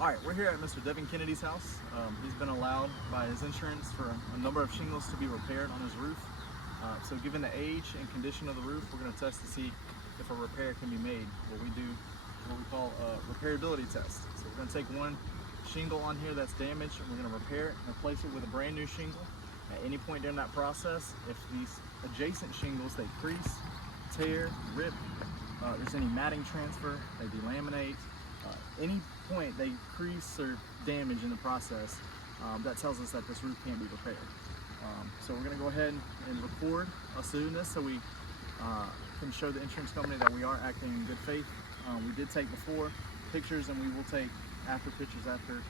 Alright, we're here at Mr. Devin Kennedy's house. He's been allowed by his insurance for a number of shingles to be repaired on his roof. So given the age and condition of the roof, we're going to test to see if a repair can be made. What we do is what we call a repairability test. So we're going to take one shingle on here that's damaged and we're going to repair it and replace it with a brand new shingle. At any point during that process, if these adjacent shingles, they crease, tear, rip, there's any matting transfer, they delaminate, any point they crease or damage in the process, that tells us that this roof can't be repaired. So we're going to go ahead and record us doing this so we can show the insurance company that we are acting in good faith. We did take before pictures and we will take after pictures after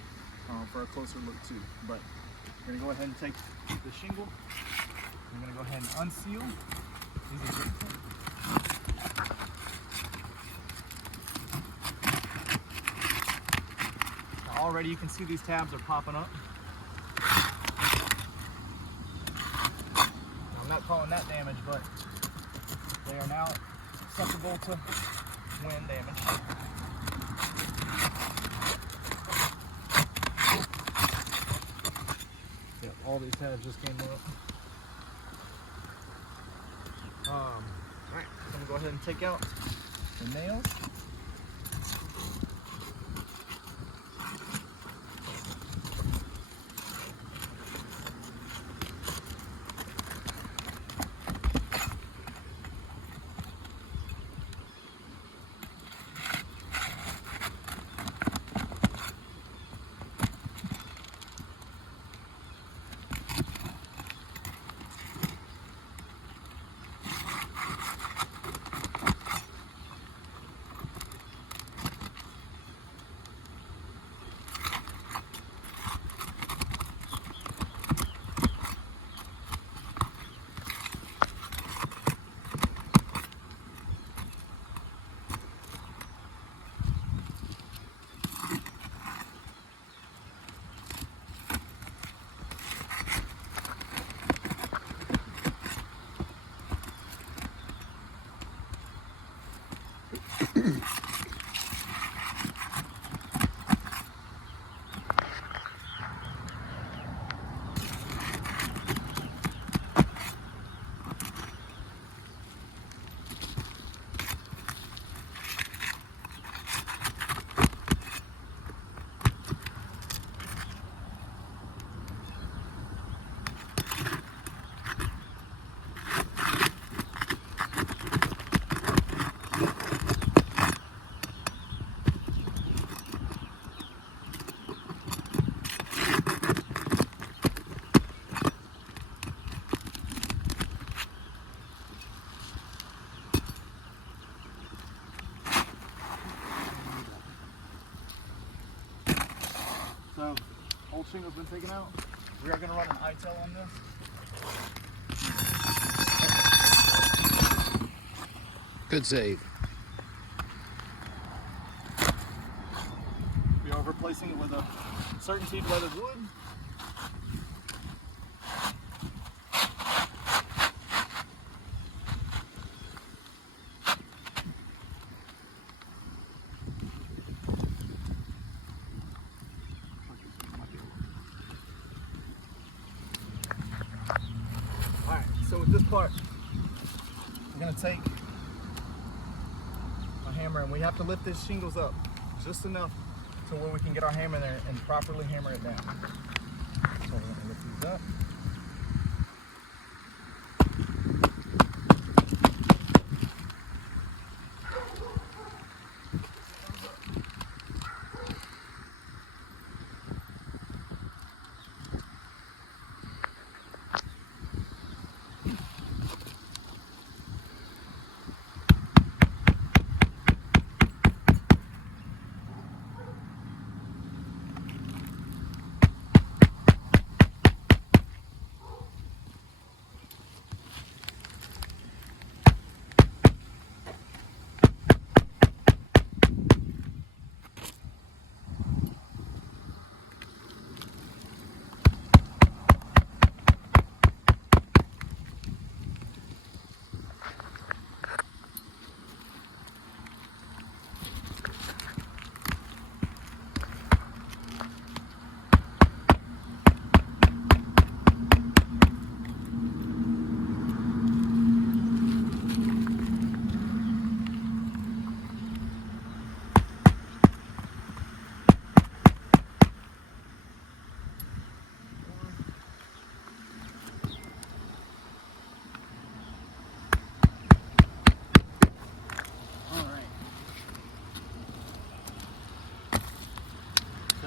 for a closer look too. But we're going to go ahead and take the shingle. I'm going to go ahead and unseal. These are good. Already you can see these tabs are popping up. I'm not calling that damage, but they are now susceptible to wind damage. Yep, all these tabs just came up. Alright, I'm going to go ahead and take out the nails. So, old shingle's been taken out. We are going to run an ITEL on this. Good save. We are replacing it with a certainty weathered wood. Alright, so with this part, we're going to take a hammer and we have to lift these shingles up just enough to where we can get our hammer in there and properly hammer it down. So we're going to lift these up.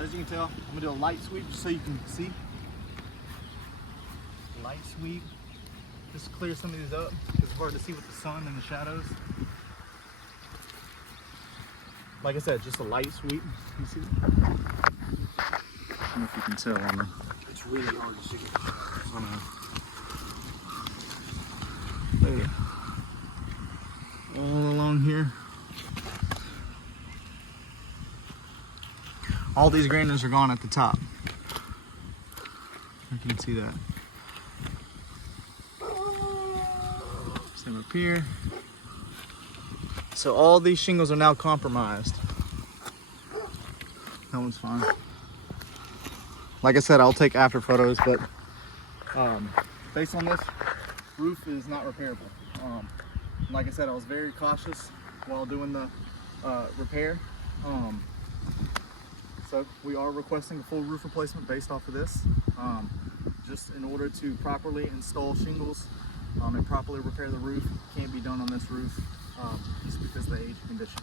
as you can tell, I'm gonna do a light sweep just so you can see. Light sweep. Just clear some of these up. It's hard to see with the sun and the shadows. Like I said, just a light sweep. You see? I don't know if you can tell on there. It's really hard to see. There. All along here. All these granules are gone at the top. You can see that. Same up here. So all these shingles are now compromised. That one's fine. Like I said, I'll take after photos, but based on this, roof is not repairable. Like I said, I was very cautious while doing the repair. So we are requesting a full roof replacement based off of this, just in order to properly install shingles and properly repair the roof. Can't be done on this roof just because of the age condition.